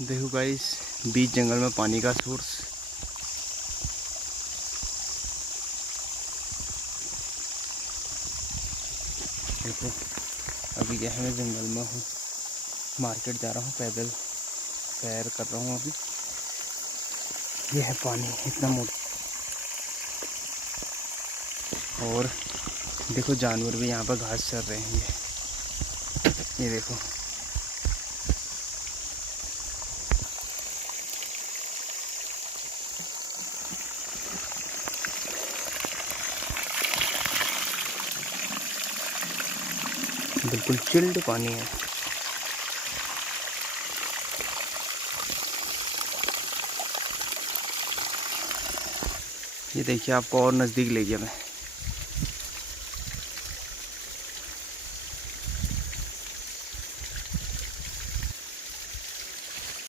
देखो गाइस, बीच जंगल में पानी का सोर्स। देखो अभी क्या है, मैं जंगल में हूँ, मार्केट जा रहा हूँ, पैदल सैर कर रहा हूँ अभी। ये है पानी इतना मोटा। और देखो जानवर भी यहाँ पर घास चर रहे हैं। ये देखो, बिल्कुल चिल्ड पानी है। ये देखिए, आपको और नज़दीक ले गया मैं।